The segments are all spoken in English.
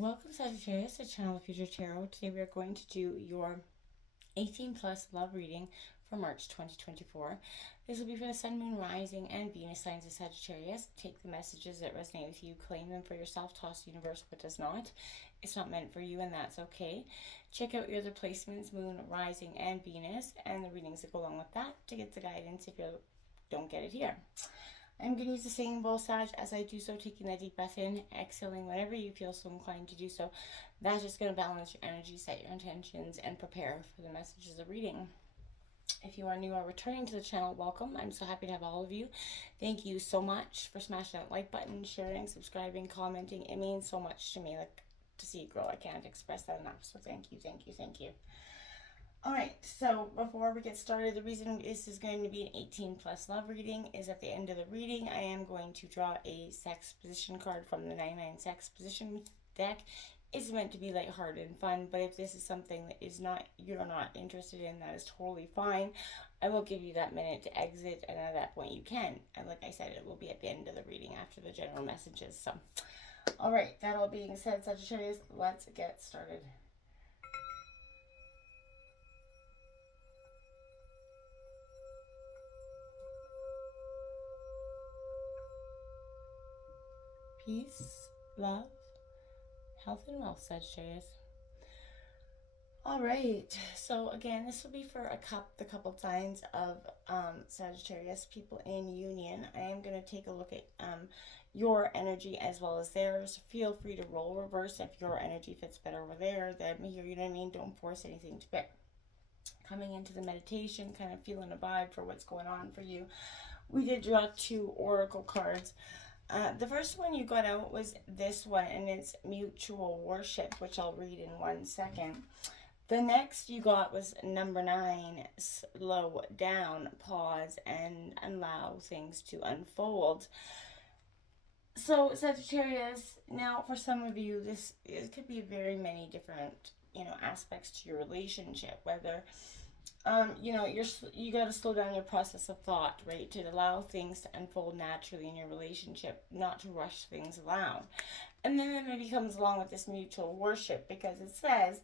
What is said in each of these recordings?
Welcome Sagittarius to Channel Future Tarot. Today we are going to do your 18 plus love reading for March 2024. This will be for the Sun, Moon, Rising, and Venus signs of Sagittarius. Take the messages that resonate with you, claim them for yourself, toss the universe what does not. It's not meant for you and that's okay. Check out your other placements, Moon, Rising, and Venus, and the readings that go along with that to get the guidance if you don't get it here. I'm going to use the singing bowl, Sag, as I do so, taking that deep breath in, exhaling whenever you feel so inclined to do so. That's just going to balance your energy, set your intentions, and prepare for the messages of reading. If you are new or returning to the channel, welcome. I'm so happy to have all of you. Thank you so much for smashing that like button, sharing, subscribing, commenting. It means so much to me, like to see it grow. I can't express that enough. So thank you, thank you, thank you. Alright, so before we get started, the reason this is going to be an 18 plus love reading is at the end of the reading, I am going to draw a sex position card from the 99 sex position deck. It's meant to be lighthearted and fun, but if this is something that you're not interested in, that is totally fine. I will give you that minute to exit, and at that point you can. And like I said, it will be at the end of the reading after the general messages. So, alright, that all being said, Sagittarius, let's get started. Peace, love, health, and wealth, Sagittarius. All right, so again, this will be for the couple signs of Sagittarius, people in union. I am going to take a look at your energy as well as theirs. Feel free to roll reverse if your energy fits better over there than here, you know what I mean? Don't force anything to pick. Coming into the meditation, kind of feeling a vibe for what's going on for you. We did draw 2 oracle cards. The first one you got out was this one, and it's mutual worship, which I'll read in 1 second. The next you got was number 9, slow down, pause, and allow things to unfold. So Sagittarius, now for some of you, it could be very many different, aspects to your relationship, whether you got to slow down your process of thought, right? To allow things to unfold naturally in your relationship, not to rush things around. And then it maybe comes along with this mutual worship, because it says,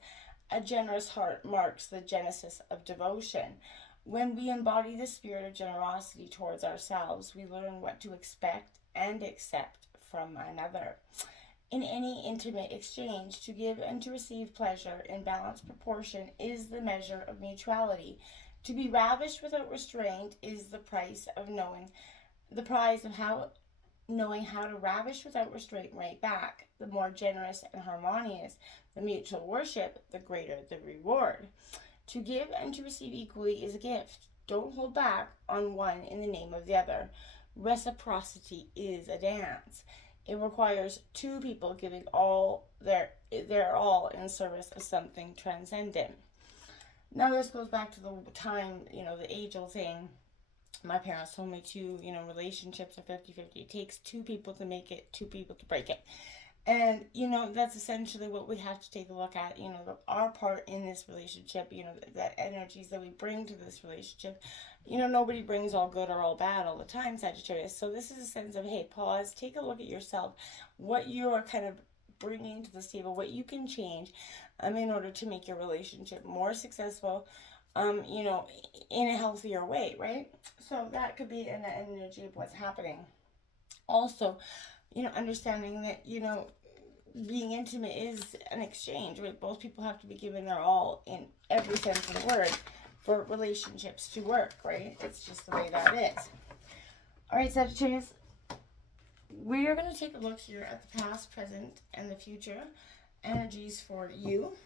a generous heart marks the genesis of devotion. When we embody the spirit of generosity towards ourselves, we learn what to expect and accept from another. In any intimate exchange, to give and to receive pleasure in balanced proportion is the measure of mutuality. To be ravished without restraint is the prize of knowing how to ravish without restraint right back. The more generous and harmonious the mutual worship, the greater the reward. To give and to receive equally is a gift. Don't hold back on one in the name of the other. Reciprocity is a dance. It requires 2 people giving all their all in service of something transcendent. Now this goes back to the time, the age-old thing. My parents told me relationships are 50-50. It takes 2 people to make it, 2 people to break it. And, that's essentially what we have to take a look at, our part in this relationship, that energies that we bring to this relationship. Nobody brings all good or all bad all the time, Sagittarius. So this is a sense of, hey, pause, take a look at yourself, what you are kind of bringing to this table, what you can change in order to make your relationship more successful, in a healthier way, right? So that could be an energy of what's happening. Also, understanding that, being intimate is an exchange, right? Both people have to be giving their all in every sense of the word for relationships to work, right? It's just the way that is. All right, Sagittarius, we are going to take a look here at the past, present, and the future energies for you,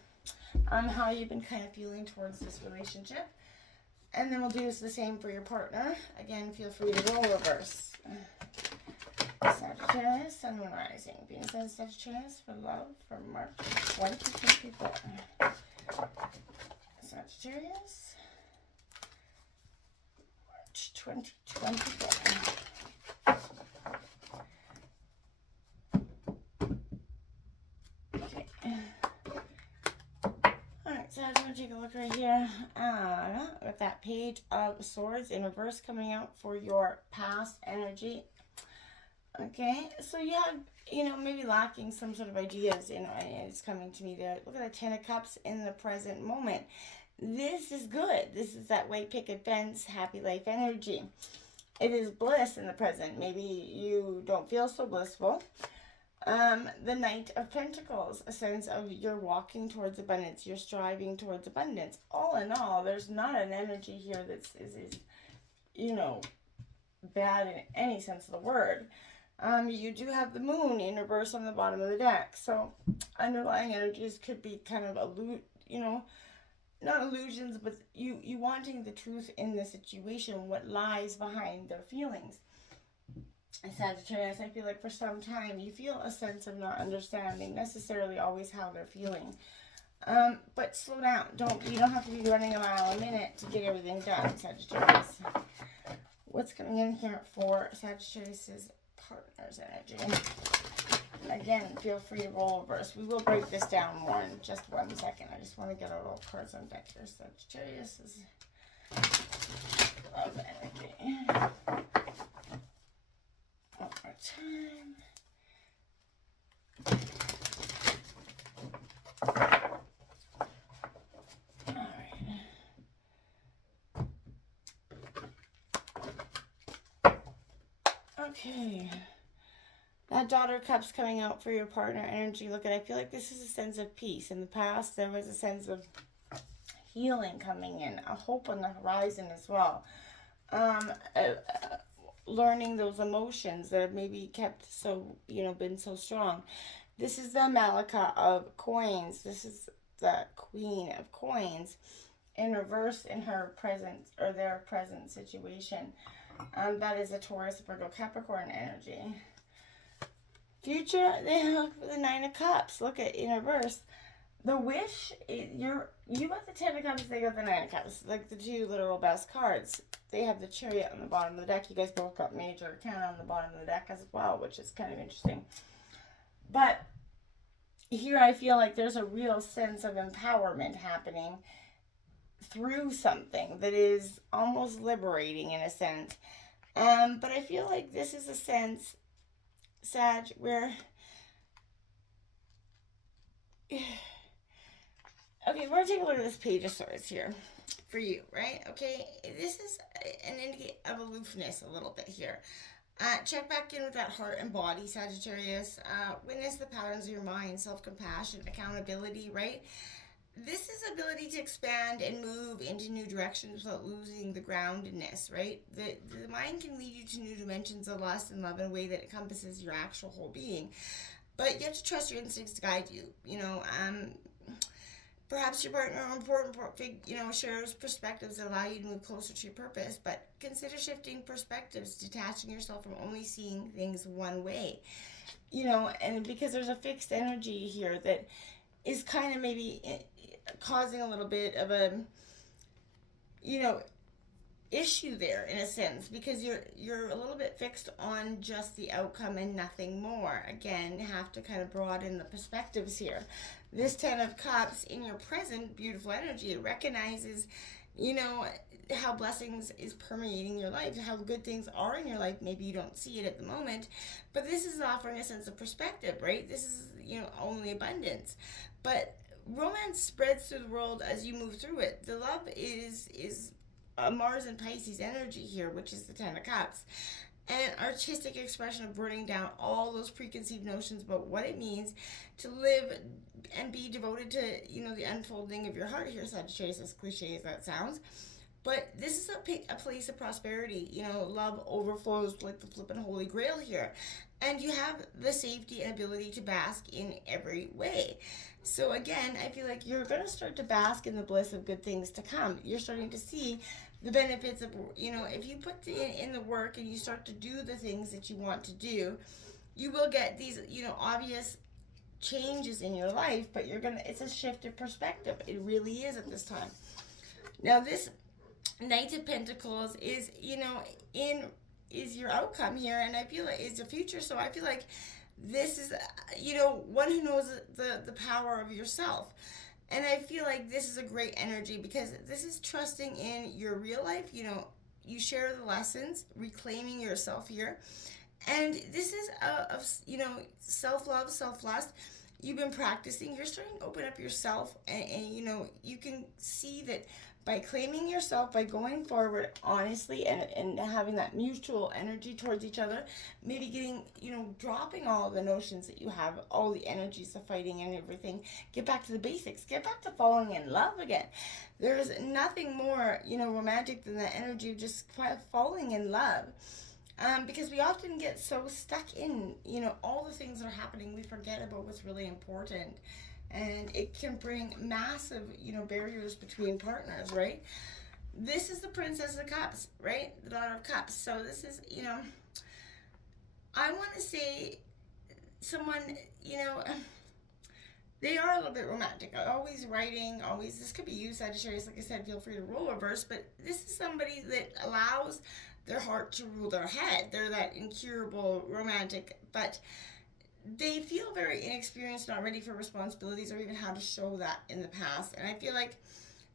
how you've been kind of feeling towards this relationship. And then we'll do the same for your partner. Again, feel free to roll reverse. Sagittarius, Sun, Moon, Rising. Venus and Sagittarius for love for March 2024. Sagittarius, March 2024. Okay. Alright, so I'm going to take a look right here with that Page of Swords in reverse coming out for your past energy. Okay, so you have, maybe lacking some sort of ideas, and it's coming to me there. Look at the Ten of Cups in the present moment. This is good. This is that white picket fence, happy life energy. It is bliss in the present. Maybe you don't feel so blissful. The Knight of Pentacles, a sense of you're walking towards abundance, you're striving towards abundance. All in all, there's not an energy here that's is you know bad in any sense of the word. You do have the moon in reverse on the bottom of the deck, so underlying energies could be kind of not illusions, but you wanting the truth in the situation, what lies behind their feelings. Sagittarius, I feel like for some time you feel a sense of not understanding necessarily always how they're feeling. But slow down. You don't have to be running a mile a minute to get everything done, Sagittarius. What's coming in here for Sagittarius's partner's energy? Again, feel free to roll reverse. We will break this down more in just 1 second. I just want to get our little cards on deck here. Sagittarius's love energy. One more time. Okay. That Daughter Cup's coming out for your partner energy. Look at, I feel like this is a sense of peace. In the past, there was a sense of healing coming in, a hope on the horizon as well. Learning those emotions that have maybe kept been so strong. This is the Malika of Coins. This is the Queen of Coins in reverse in her present or their present situation. That is a Taurus, Virgo, Capricorn energy. Future, they have the Nine of Cups. Look at in reverse. The wish, you got the Ten of Cups, they got the Nine of Cups. Like the two literal best cards. They have the Chariot on the bottom of the deck. You guys both got Major Arcana on the bottom of the deck as well, which is kind of interesting. But here I feel like there's a real sense of empowerment happening through something that is almost liberating in a sense. But I feel like this is a sense, Sag, where... Okay, we're going to take a look at this Page of Swords here for you, right? Okay, this is an indicate of aloofness a little bit here. Check back in with that heart and body, Sagittarius. Witness the patterns of your mind, self-compassion, accountability, right? This is ability to expand and move into new directions without losing the groundedness, right? The mind can lead you to new dimensions of lust and love in a way that encompasses your actual whole being. But you have to trust your instincts to guide you, Perhaps your partner or important shares perspectives that allow you to move closer to your purpose, but consider shifting perspectives, detaching yourself from only seeing things one way. And because there's a fixed energy here that is kind of maybe causing a little bit of a, issue there in a sense, because you're a little bit fixed on just the outcome and nothing more. Again, you have to kind of broaden the perspectives here. This Ten of Cups in your present beautiful energy, it recognizes how blessings is permeating your life, how good things are in your life. Maybe you don't see it at the moment, but this is offering a sense of perspective, right? This is only abundance, but romance spreads through the world as you move through it. The love is a Mars and Pisces energy here, which is the Ten of Cups, and an artistic expression of burning down all those preconceived notions about what it means to live and be devoted to the unfolding of your heart here, Sagittarius, as cliche as that sounds. But this is a place of prosperity. Love overflows like the flippin' Holy Grail here. And you have the safety and ability to bask in every way. So again, I feel like you're going to start to bask in the bliss of good things to come. You're starting to see the benefits of, if you put in the work and you start to do the things that you want to do, you will get these, obvious changes in your life, but it's a shift of perspective. It really is at this time. Now, this Knight of Pentacles is, is your outcome here, and I feel like it's the future. So I feel like this is, one who knows the power of yourself. And I feel like this is a great energy because this is trusting in your real life. You share the lessons, reclaiming yourself here. And this is of self-love, self-lust. You've been practicing, you're starting to open up yourself, and you can see that by claiming yourself, by going forward honestly, and having that mutual energy towards each other, maybe getting, dropping all the notions that you have, all the energies of fighting and everything. Get back to the basics, get back to falling in love again. There's nothing more, romantic than the energy of just falling in love. Because we often get so stuck in, all the things that are happening, we forget about what's really important. And it can bring massive, barriers between partners, right? This is the Princess of Cups, right? The Daughter of Cups. So this is, I want to say someone, they are a little bit romantic. Always writing, always, this could be you, Sagittarius. Like I said, feel free to role reverse, but this is somebody that allows their heart to rule their head. They're that incurable romantic, but they feel very inexperienced, not ready for responsibilities, or even how to show that in the past. And I feel like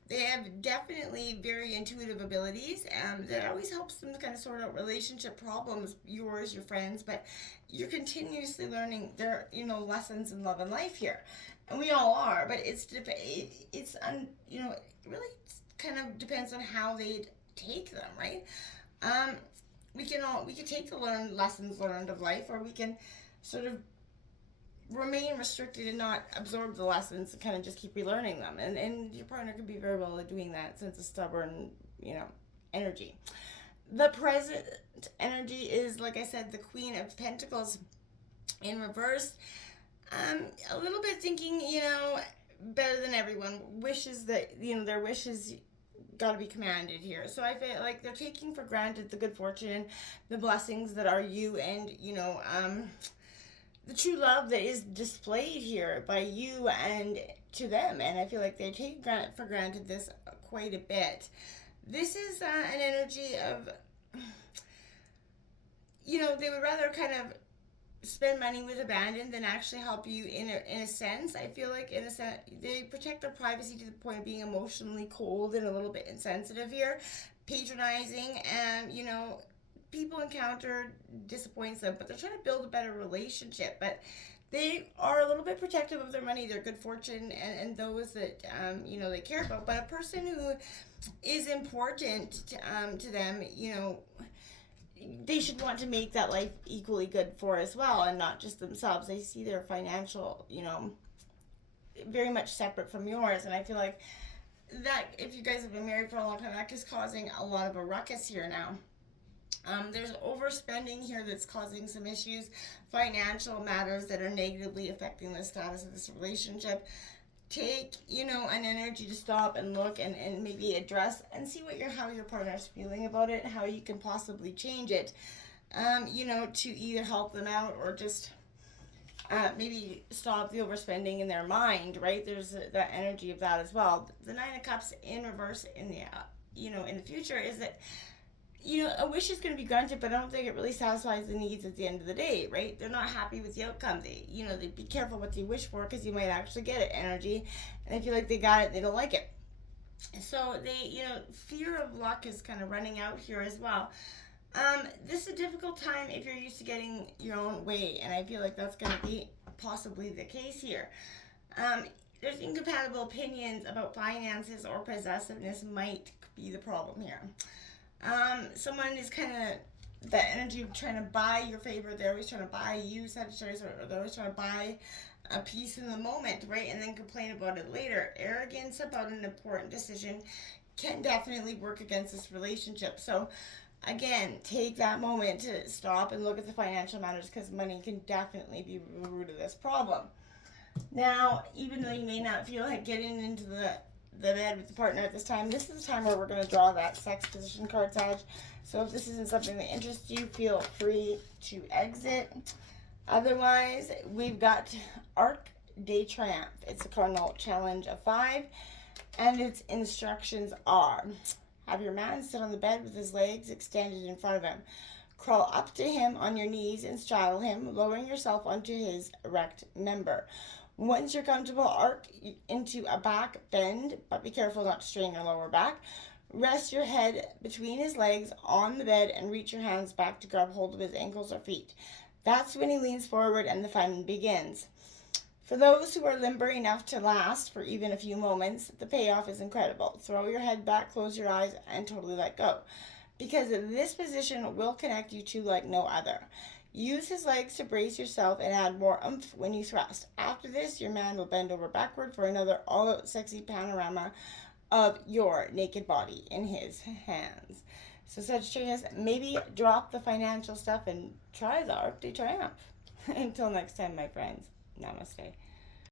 they have definitely very intuitive abilities, and that always helps them to kind of sort out relationship problems, yours, your friends, but you're continuously learning their, lessons in love and life here. And we all are, but it really kind of depends on how they take them, right? We can take the lessons learned of life, or we can sort of remain restricted and not absorb the lessons and kind of just keep relearning them. And your partner could be very well at doing that since it's stubborn, energy. The present energy is, like I said, the Queen of Pentacles in reverse. A little bit thinking, better than everyone. Wishes that, their wishes got to be commanded here. So I feel like they're taking for granted the good fortune, the blessings that are you, and, the true love that is displayed here by you and to them. And I feel like they take for granted this quite a bit. This is an energy of, they would rather kind of spend money with abandon than actually help you in a sense. I feel like in a sense they protect their privacy to the point of being emotionally cold and a little bit insensitive here, patronizing, and people encounter disappoints them, but they're trying to build a better relationship. But they are a little bit protective of their money, their good fortune, and those that they care about. But a person who is important to them, they should want to make that life equally good for as well, and not just themselves. They see their financial, very much separate from yours. And I feel like that if you guys have been married for a long time, that is causing a lot of a ruckus here now. There's overspending here that's causing some issues, financial matters that are negatively affecting the status of this relationship. Take, an energy to stop and look and maybe address and see how your partner's feeling about it, how you can possibly change it, to either help them out or just maybe stop the overspending in their mind, right? There's that energy of that as well. The Nine of Cups in reverse in the, in the future is that, a wish is going to be granted, but I don't think it really satisfies the needs at the end of the day, right? They're not happy with the outcome. They be careful what they wish for, because you might actually get it energy, and I feel like they got it, they don't like it. So they, fear of luck is kind of running out here as well. This is a difficult time if you're used to getting your own way, and I feel like that's going to be possibly the case here. There's incompatible opinions about finances, or possessiveness might be the problem here. Someone is kind of that energy of trying to buy your favor. They're always trying to buy you, Sagittarius, or they're always trying to buy a piece in the moment, right? And then complain about it later. Arrogance about an important decision can definitely work against this relationship. So again, take that moment to stop and look at the financial matters, because money can definitely be the root of this problem. Now, even though you may not feel like getting into the bed with the partner at this time, this is the time where we're going to draw that sex position card, Sag. So if this isn't something that interests you, feel free to exit. Otherwise, we've got Arc de Triomphe. It's a cardinal challenge of 5, and its instructions are: have your man sit on the bed with his legs extended in front of him. Crawl up to him on your knees and straddle him, lowering yourself onto his erect member. Once you're comfortable, arc into a back bend, but be careful not to strain your lower back. Rest your head between his legs on the bed and reach your hands back to grab hold of his ankles or feet. That's when he leans forward and the fun begins. For those who are limber enough to last for even a few moments, the payoff is incredible. Throw your head back, close your eyes, and totally let go. Because this position will connect you two like no other. Use his legs to brace yourself and add more oomph when you thrust. After this, your man will bend over backward for another all-out sexy panorama of your naked body in his hands. So Sagittarius, maybe drop the financial stuff and try the Arc de Triomphe. Until next time, my friends. Namaste.